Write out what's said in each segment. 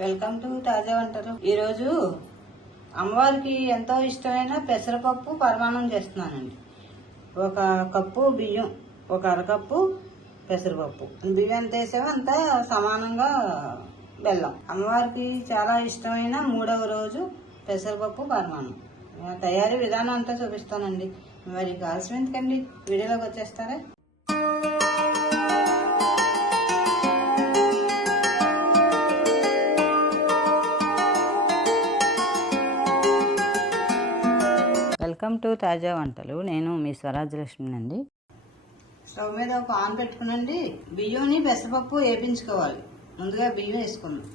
Welcome to తాజా వంటలు. ఈరోజు అమ్మవారికి ఎంతో ఇష్టమైన పెసరపప్పు పరమాణం చేస్తున్నానండి. ఒక కప్పు బియ్యం ఒక అరకప్పు పెసరపప్పు. బియ్యం ఎంత వేసామో అంత సమానంగా బెల్లం. అమ్మవారికి చాలా ఇష్టమైన మూడవ రోజు పెసరపప్పు పరమాణం తయారీ విధానం అంతా చూపిస్తానండి. మరి కావాల్సిన ఎందుకండి వీడియోలోకి వచ్చేస్తారా? వెల్కమ్ టు తాజా వంటలు. నేను మీ స్వరాజ్యలక్ష్మి అండి స్టవ్ మీద ఒక ఆన్ పెట్టుకునండి. బియ్యంని పెసరపప్పు వేపించుకోవాలి. ముందుగా బియ్యం వేసుకుందాం.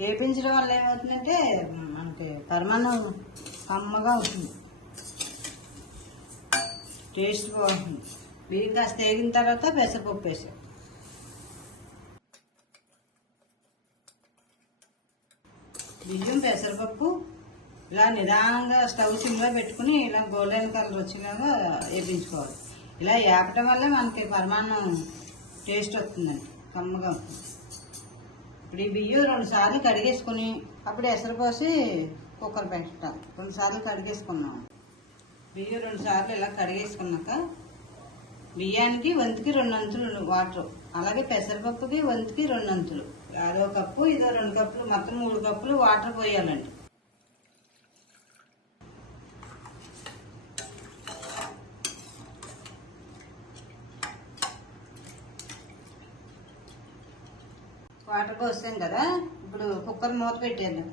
వేపించడం వల్ల ఏమవుతుందంటే మనకి పరిమాణం కమ్మగా అవుతుంది టేస్ట్ బాగుంటుంది. బియ్యం కాస్త వేగిన తర్వాత పెసరపప్పు వేసాం బియ్యం పెసరపప్పు ఇలా నిదానంగా స్టవ్ సిమ్లో పెట్టుకుని ఇలా గోల్డెన్ కలర్ వచ్చేలాగా వేపించుకోవాలి. ఇలా వేపటం వల్ల మనకి పరమాన్నం టేస్ట్ వస్తుందండి కమ్మగా ఇప్పుడు ఈ బియ్యం రెండు సార్లు కడిగేసుకుని అప్పుడు ఎసరు పోసి కుక్కర్ పెట్టాలి రెండుసార్లు కడిగేసుకున్నాం. బియ్యం రెండు సార్లు ఇలా కడిగేసుకున్నాక బియ్యానికి వంతుకి రెండు అంతులు వాటర్. అలాగే పెసరపప్పుకి వంతుకి రెండు అంతులు అదో కప్పు ఇదో రెండు కప్పులు మొత్తం మూడు కప్పులు వాటర్ పోయాలండి. వాటర్ పోస్తాం కదా ఇప్పుడు కుక్కర్ మూత పెట్టాను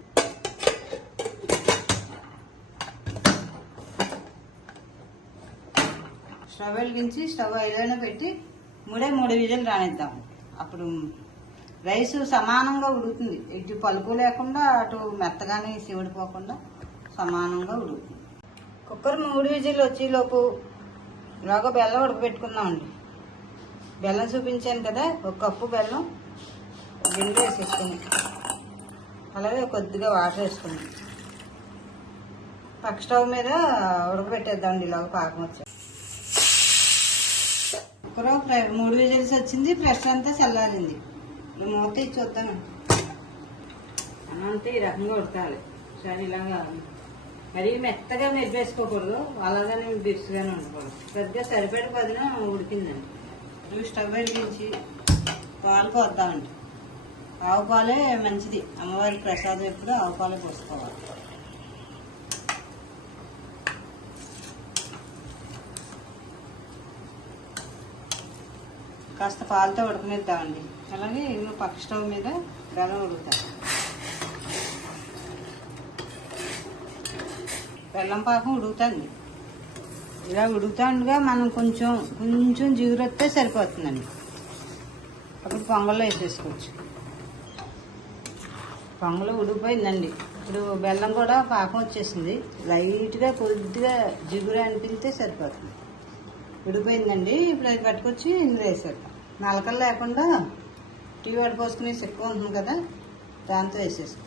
స్టవ్ వెలిగించి స్టవ్ ఐదైనా పెట్టి మూడే మూడు విజులు రానిద్దాం. అప్పుడు రైస్ సమానంగా ఉడుకుతుంది. ఇటు పలుపు లేకుండా అటు మెత్తగానే సివిడిపోకుండా సమానంగా ఉడుకుతుంది. కుక్కర్ మూడు విజిల్ వచ్చేలోపు ఇలాగ బెల్లం ఉడకబెట్టుకుందామండి. బెల్లం చూపించాను కదా ఒక కప్పు బెల్లం గిన్నె వేసేసుకుని అలాగే కొద్దిగా వాటర్ వేసుకుని పక్క స్టవ్ మీద ఉడకబెట్టేద్దామండి ఇలాగ పాకం వచ్చా కుక్కర్ మూడు విజిల్స్ వచ్చింది ప్రెషర్ అంతా చల్లారింది. మూత ఇచ్చి చూద్దాను అన్నంతా ఈ రకంగా ఉడకాలి. సరే ఇలాగా మరీ మెత్తగా మెరిపేసుకోకూడదు. అలాగనే బిరుసుగానే ఉండకూడదు పెద్దగా సరిపడి పదిన ఉడికిందండి. స్టవ్ వెలిగించి పాలు పోద్దామండి. ఆవు పాలే మంచిది. అమ్మవారి ప్రసాదం ఎప్పుడు ఆవు పాలే పోసుకోవాలి. కాస్త పాలతో ఉడకనిద్దామండి. అలాగే ఇవి పక్క స్టవ్ మీద బెల్లం ఉడుకుతాం. బెల్లం పాకం ఉడుకుతుంది. ఇలా ఉడుకుతుండగా మనం కొంచెం కొంచెం జిగురొస్తే సరిపోతుందండి. అప్పుడు పొంగల్లో వేసేసుకోవచ్చు. పొంగలు ఉడికిపోయిందండి. ఇప్పుడు బెల్లం కూడా పాకం వచ్చేసింది. లైట్గా కొద్దిగా జిగురు అనిపిస్తే సరిపోతుంది. విడిపోయిందండి. ఇప్పుడు అది పట్టుకొచ్చి ఇందులో వేసేద్దాం. నలకలు లేకుండా టీ వాడు పోసుకుని ఎక్కువ ఉంటుంది కదా దాంతో వేసేసుకో.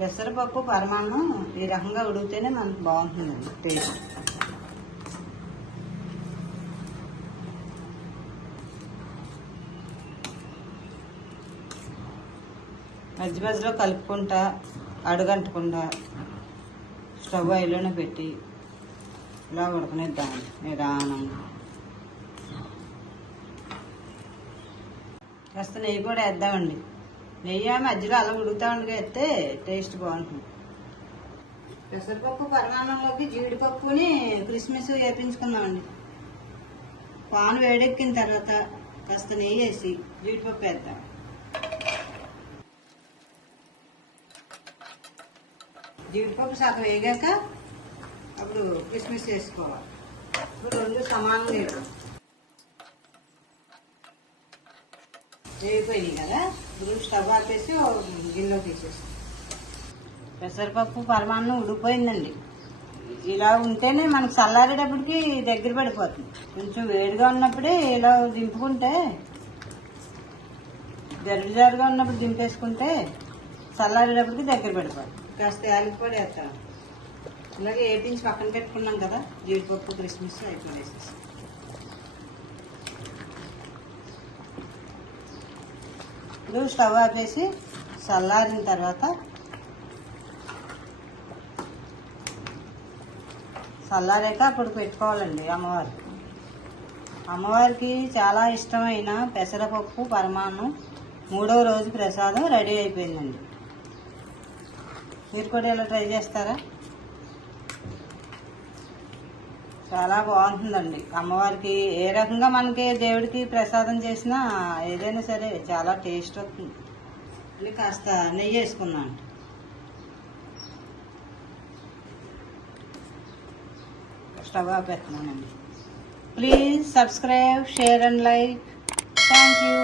పెసరపప్పు పరమాన్నం ఈ రకంగా ఉడికితేనే మనకు బాగుంటుందండి టేస్ట్. మధ్య మధ్యలో కలుపుకుంటా అడుగంటకుండా స్టవ్ ఆయిల్లోనే పెట్టి ఇలా ఉడకనిద్దాం నిదానం కాస్త నెయ్యి కూడా వేద్దామండి. నెయ్యి మధ్యలో అలా ఉడుకుతా ఉండగా వేస్తే టేస్ట్ బాగుంటుంది. పెసరపప్పు పరమాన్నంలోకి జీడిపప్పుని క్రిస్మస్ వేపించుకుందామండి. పాన్ వేడెక్కిన తర్వాత కాస్త నెయ్యి వేసి జీడిపప్పు వేద్దాం. జీడిపప్పు సగం వేగాక అప్పుడు కిస్మిస్ వేసుకోవాలి ఇప్పుడు రెండు సమానంగా వేయాలి వేగిపోయినాయి కదా? ఇప్పుడు స్టవ్ ఆపేసి గిన్నెలో తీసేసి పెసరపప్పు పరమాన్నం ఉడిపోయిందండి ఇలా ఉంటేనే మనకు చల్లారేటప్పటికి దగ్గర పడిపోతుంది. కొంచెం వేడిగా ఉన్నప్పుడే ఇలా దింపుకుంటే జరుగు జరుగా ఉన్నప్పుడు దింపేసుకుంటే చల్లారేటప్పటికి దగ్గర పడిపోతుంది. కాస్త యాలకి పొడి వేస్తాను. ఇలాగే వేపించి పక్కన పెట్టుకున్నాం కదా జీడిపప్పు క్రిస్మస్ అయిపోయి వేసేసి. ఇప్పుడు స్టవ్ ఆపేసి చల్లారిన తర్వాత చల్లారాక అప్పుడు పెట్టుకోవాలండి అమ్మవారు. అమ్మవారికి చాలా ఇష్టమైన పెసరపప్పు పరమాన్నం మూడవ రోజు ప్రసాదం రెడీ అయిపోయిందండి. మీరు కూడా ఇలా ట్రై చేస్తారా? చాలా బాగుంటుందండి. అమ్మవారికి ఏ రకంగా మనకి దేవుడికి ప్రసాదం చేసినా ఏదైనా సరే చాలా టేస్ట్ వస్తుంది. మళ్ళీ కాస్త నెయ్యి వేసుకున్నాను stove ఆపేస్తున్నానండి please subscribe share and like. Thank you.